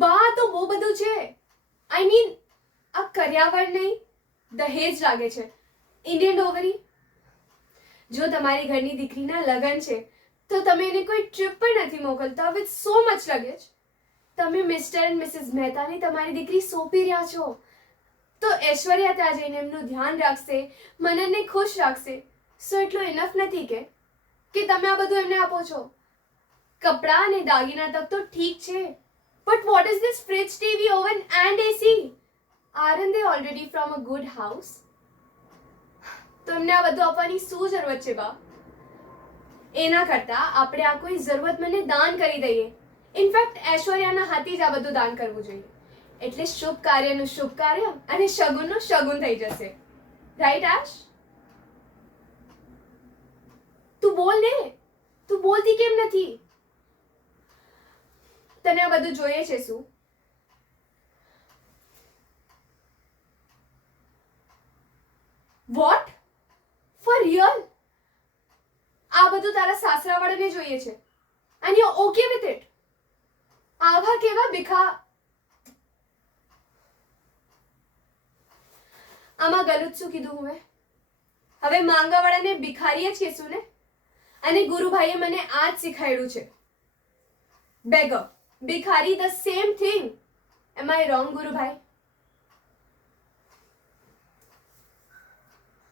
બા તો બહુ બધું છે. આઈ મીન આ કર્યાવર નહીં, દહેજ લાગે છે. ઇન્ડિયન ડોવરી. જો તમારી ઘરની દીકરીના લગ્ન છે તો તમે એને કોઈ ટ્રીપ પણ નથી મોકલતા વિથ સો મચ લગેજ. તમે મિસ્ટર એન્ડ મિસિસ મહેતાને તમારી દીકરી સોંપી રહ્યા છો તો ઐશ્વર્યા ત્યાં જઈને એમનું ધ્યાન રાખશે, મનનને ખુશ રાખશે. સો એટલું ઇનફ નથી કે તમે આ બધું એમને આપો છો. કપડાં અને દાગીના તક તો ઠીક છે, but what is this fridge, TV, oven and AC? Aren't they already from a good house? તો એમને આ બધું આપવાની શું જરૂરત છે બા? એના કરતા આપણે આ કોઈ જરૂરતમંદને દાન કરી દઈએ. ઇનફેક્ટ ઐશ્વર્યાના હાથી જ આ બધું દાન કરવું જોઈએ. એટલે શુભ કાર્યનું શુભ કાર્ય અને શગુનનું શગુન થઈ જશે. રાઈટ આશ? તું બોલ ને, તું બોલતી કેમ નથી? તને આ બધું જોઈએ છે શું? વોટ? For real? આ બધું તારા સાસરાવાળાને જોઈએ છે and you okay with it? આવા કેવા ભીખા? આમાં ગલુત શું કીધું હું? હવે માંગાવાળાને ભિખારી જ કહેશું ને? અને ગુરુભાઈએ મને આ જ શીખવાડ્યું છે. બેગર, ભિખારી, the same thing. Am I wrong ગુરુભાઈ?